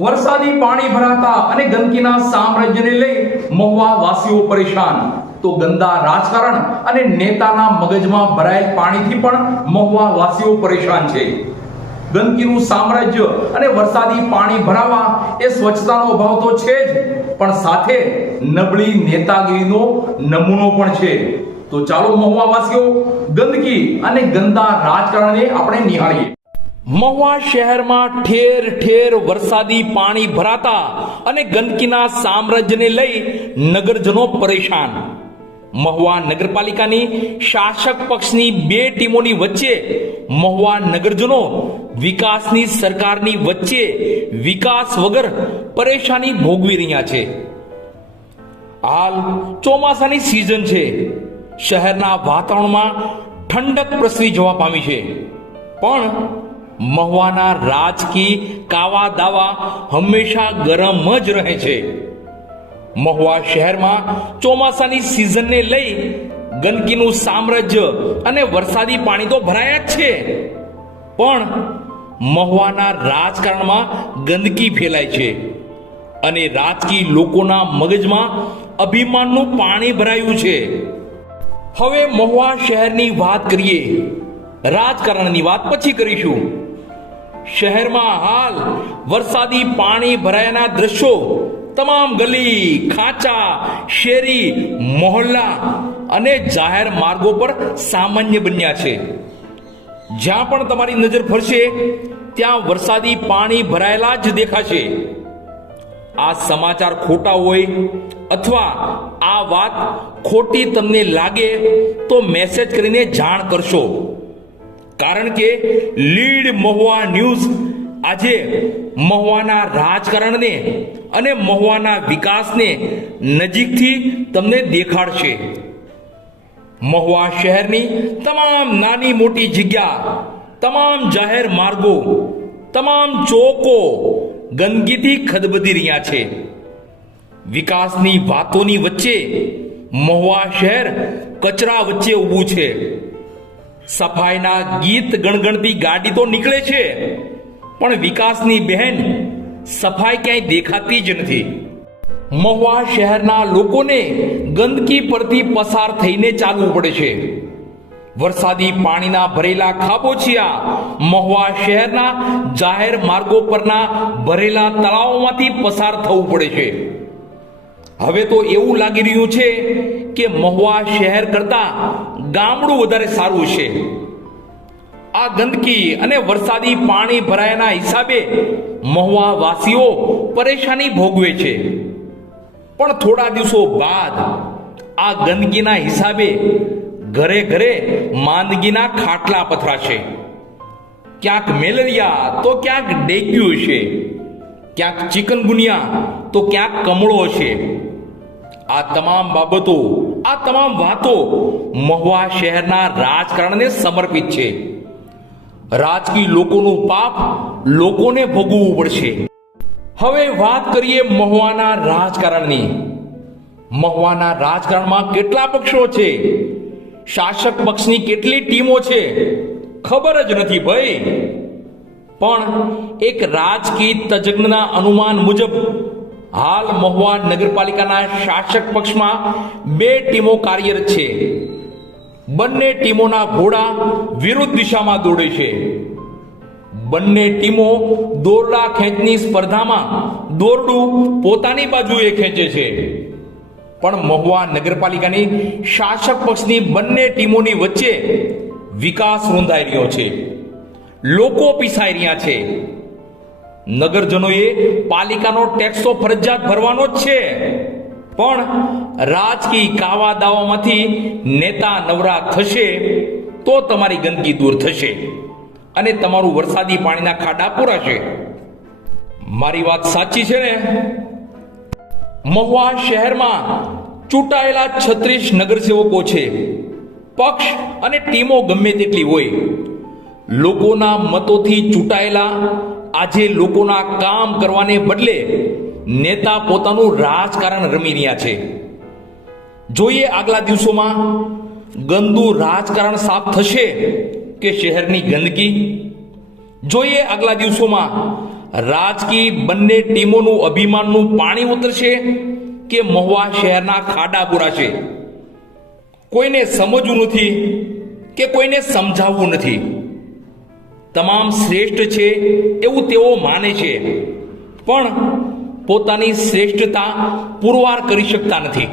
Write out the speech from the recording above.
વરસાદી પાણી ભરાતા અને ગંદકીના સામ્રાજ્યને લઈ મહુવા વાસીઓ પરેશાન. તો ગંદા રાજકારણ અને નેતાના મગજમાં ભરાયેલ પાણીથી પણ મહુવા વાસીઓ પરેશાન છે. ગંદકીનું સામ્રાજ્ય અને વરસાદી પાણી ભરાવા એ સ્વચ્છતાનો અભાવ તો છે જ, પણ સાથે નબળી નેતાગીરીનો નમૂનો પણ છે. તો ચાલો મહુવા વાસીઓ ગંદકી અને ગંદા રાજકારણને આપણે નિહાળીએ. મહુવા શહેરમાં ઠેર ઠેર વરસાદી પાણી ભરાતા અને ગંદકીના સામ્રાજ્યને લઈ નગરજનો પરેશાન. મહુવા નગરપાલિકાની શાસક પક્ષની બે ટીમોની વચ્ચે મહુવા નગરજનો વિકાસની સરકારની વચ્ચે વિકાસ વગર પરેશાની ભોગવી રહ્યા છે. હાલ ચોમાસાની સિઝન છે. શહેરના વાતાવરણમાં ઠંડક પ્રસરી જવા પામી છે. પણ મહુવાના રાજકી કાવા દાવા હંમેશા ગરમ જ રહે છે. મહુવા શહેરમાં ચોમાસાની સિઝનને લઈ ગંદકીનું સામ્રાજ્ય અને વરસાદી પાણી તો ભરાયા જ છે. પણ મહુવાના રાજકારણમાં ગંદકી ફેલાય છે અને રાજકીય લોકોના મગજમાં અભિમાનનું પાણી ભરાયું છે. હવે મહુવા શહેરની વાત કરીએ. રાજકારણની વાત પછી કરીશું. શહેરમાં હાલ વરસાદી પાણી ભરાયાના દ્રશ્યો, તમામ ગલી, ખાંચા, શેરી, મોહલ્લા અને જાહેર માર્ગો પર સામાન્ય બન્યા છે. જ્યાં પણ તમારી નજર ફરશે, ત્યાં વરસાદી પાણી ભરાયેલા જ દેખાશે. આ સમાચાર ખોટા હોય અથવા આ વાત ખોટી તમને લાગે, તો મેસેજ કરીને જાણ કરશો. કારણ કે લીડ મહુવા ન્યૂઝ આજે મહુવાના રાજકારણને અને મહુવાના વિકાસને નજીકથી તમને દેખાડશે. મહુવા શહેરની તમામ નાની મોટી જગ્યા, તમામ જાહેર માર્ગો, તમામ ચોકો ગંદકીથી ખદબદી રહ્યા છે. વિકાસની વાતોની વચ્ચે મહુવા શહેર કચરા વચ્ચે ઊભું છે. સફાઈના ગીત ગણગણતી ગાડી તો નીકળે છે, પણ વિકાસની બહેન સફાઈ ક્યાંય દેખાતી જ નથી. મહુવા શહેરના લોકોને ગંદકી પરથી પસાર થઈને ચાલવું પડે છે. વરસાદી પાણીના ભરેલા ખાબોચિયા મહુવા શહેરના જાહેર માર્ગો પરના ભરેલા તળાવોમાંથી પસાર થવું પડે છે. હવે તો એવું લાગી રહ્યું છે કે મહુવા શહેર કરતા ગામડું વધારે સારું છે. આ ગંદકી અને વરસાદી પાણી ભરાયાના હિસાબે મહુવા વાસીઓ પરેશાની ભોગવે છે. પણ થોડા દિવસો બાદ આ ગંદકીના હિસાબે ઘરે ઘરે માંદગીના ખાટલા પથરાશે. ક્યાંક મેલેરિયા તો ક્યાંક ડેગ્યુ છે ક્યાંક ચિકનગુનિયા તો ક્યાંક કમળો છે આ તમામ બાબતો, આ તમામ વાતો મહુવા શહેરના રાજકારણને સમર્પિત છે. રાજકીય લોકોનું પાપ લોકોને ભોગવવું પડશે. હવે વાત કરીએ મહુવાના રાજકારણની. મહુવાના રાજકારણમાં કેટલા પક્ષો છે? શાસક પક્ષની કેટલી ટીમો છે? ખબર જ નથી ભાઈ. પણ એક રાજકીય તજજ્ઞના અનુમાન મુજબ હાલ મહુવા નગરપાલિકાના શાસક પક્ષમાં બે ટીમો કાર્યરત છે. બંને ટીમોના ઘોડા વિરુદ્ધ દિશામાં દોડે છે. બંને ટીમો દોરડા ખેંચની સ્પર્ધામાં દોરડું પોતાની બાજુએ ખેંચે છે. પણ મહુવા નગરપાલિકાની શાસક પક્ષની બંને ટીમોની વચ્ચે વિકાસ રૂંધાઈ રહ્યો છે. લોકો પીસાઈ રહ્યા છે. નગરજનોએ પાલિકાનો ટેક્સો ફરજિયાત ભરવાનો જ છે. પણ રાજકીય કાવા દાવામાંથી નેતા નવરા થશે તો તમારી ગંદકી દૂર થશે અને તમારું વરસાદી પાણીના ખાડા પૂરાશે. મારી વાત સાચી છે ને? મહુવા શહેરમાં ચૂંટાયેલા છત્રીસ નગરસેવકો છે. પક્ષ અને ટીમો ગમે તેટલી હોય. લોકોના મતોથી ચૂંટાયેલા આજે લોકોના કામ કરવાને બદલે નેતા પોતાનું રાજકારણ રમી રહ્યા છે. જોઈએ આગલા દિવસોમાં ગંદુ રાજકારણ સાફ થશે કે શહેરની ગંદકી? જોઈએ આગલા દિવસોમાં રાજકી બંને ટીમોનું અભિમાનનું પાણી ઉતરશે કે મહુવા શહેરના ખાડા પુરાશે? કોઈને સમજવું નથી કે કોઈને સમજાવવું નથી? તમામ શ્રેષ્ઠ છે એવું તેઓ માને છે. પણ પોતાની શ્રેષ્ઠતા પુરવાર કરી શકતા નથી.